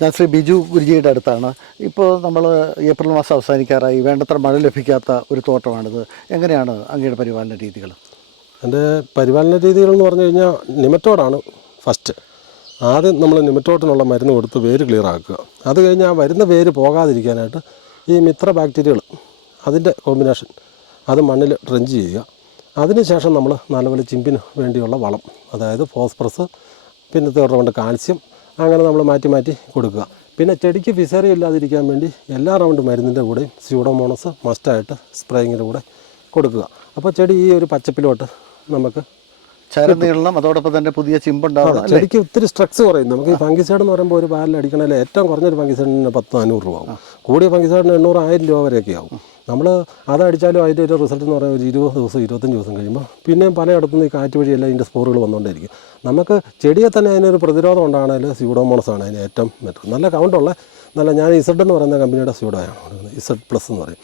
ഞാൻ ശ്രീ ബിജു ഗുരുജിയുടെ അടുത്താണ്. ഇപ്പോൾ നമ്മൾ ഏപ്രിൽ മാസം അവസാനിക്കാറായി, വേണ്ടത്ര മഴ ലഭിക്കാത്ത ഒരു തോട്ടമാണിത്. എങ്ങനെയാണ് അങ്ങയുടെ പരിപാലന രീതികൾ? എൻ്റെ പരിപാലന രീതികൾ എന്ന് പറഞ്ഞു കഴിഞ്ഞാൽ നിമറ്റോഡാണ് ഫസ്റ്റ്. ആദ്യം നമ്മൾ നിമറ്റോഡിനുള്ള മരുന്ന് കൊടുത്ത് വേര് ക്ലിയർ ആക്കുക. അത് കഴിഞ്ഞ് ആ വരുന്ന വേര് പോകാതിരിക്കാനായിട്ട് ഈ മിത്ര ബാക്ടീരിയകൾ അതിൻ്റെ കോമ്പിനേഷൻ അത് മണ്ണിൽ ഡ്രഞ്ച് ചെയ്യുക. അതിനുശേഷം നമ്മൾ നല്ലപോലെ ചിമ്പിന് വേണ്ടിയുള്ള വളം, അതായത് ഫോസ്ഫറസ്, പിന്നെ റൗണ്ട് കാൽസ്യം, അങ്ങനെ നമ്മൾ മാറ്റി മാറ്റി കൊടുക്കുക. പിന്നെ ചെടിക്ക് ഫിസേറിയ ഇല്ലാതിരിക്കാൻ വേണ്ടി എല്ലാ റൗണ്ട് മരുന്നിൻ്റെ കൂടെയും സ്യൂഡോമോണസ് മസ്റ്റായിട്ട് സ്പ്രേയിങ്ങിൻ്റെ കൂടെ കൊടുക്കുക. അപ്പോൾ ചെടി ഈ ഒരു പച്ചപ്പിലോട്ട് നമുക്ക് ചരനീളണം, അതോടൊപ്പം തന്നെ പുതിയ ചിമ്പുണ്ടാവും. ചെടിക്ക് ഒത്തിരി സ്ട്രെക്സ് കുറയും. നമുക്ക് ഈ ഫംഗിസൈഡ് എന്ന് പറയുമ്പോൾ ഒരു പാലിൽ അടിക്കണമെങ്കിൽ ഏറ്റവും കുറഞ്ഞൊരു ഫംഗിസൈഡിന് 10-500 രൂപ ആവും. കൂടിയ ഫംഗിസൈഡിന് 800-1000 രൂപ വരെയൊക്കെ ആവും. നമ്മൾ അതടിച്ചാലും അതിൻ്റെ ഒരു റിസൾട്ട് എന്ന് പറയുമ്പോൾ ഒരു 20 ദിവസം 25 ദിവസം കഴിയുമ്പോൾ പിന്നെയും പലയിടത്തുനിന്ന് ഈ കാറ്റ് വഴിയെല്ലാം ഇതിൻ്റെ സ്പോറുകൾ വന്നുകൊണ്ടിരിക്കും. നമുക്ക് ചെടിയെ തന്നെ അതിനൊരു പ്രതിരോധം ഉണ്ടാണെങ്കിൽ സ്യൂഡോമോണസ് ആണ് അതിന് ഏറ്റവും ബെറ്റർ. നല്ല കൗണ്ടുള്ള ഞാൻ ഇസഡ് എന്ന് പറയുന്ന കമ്പനിയുടെ സ്യൂഡോയാണ്, ഇസഡ് പ്ലസ് എന്ന് പറയും.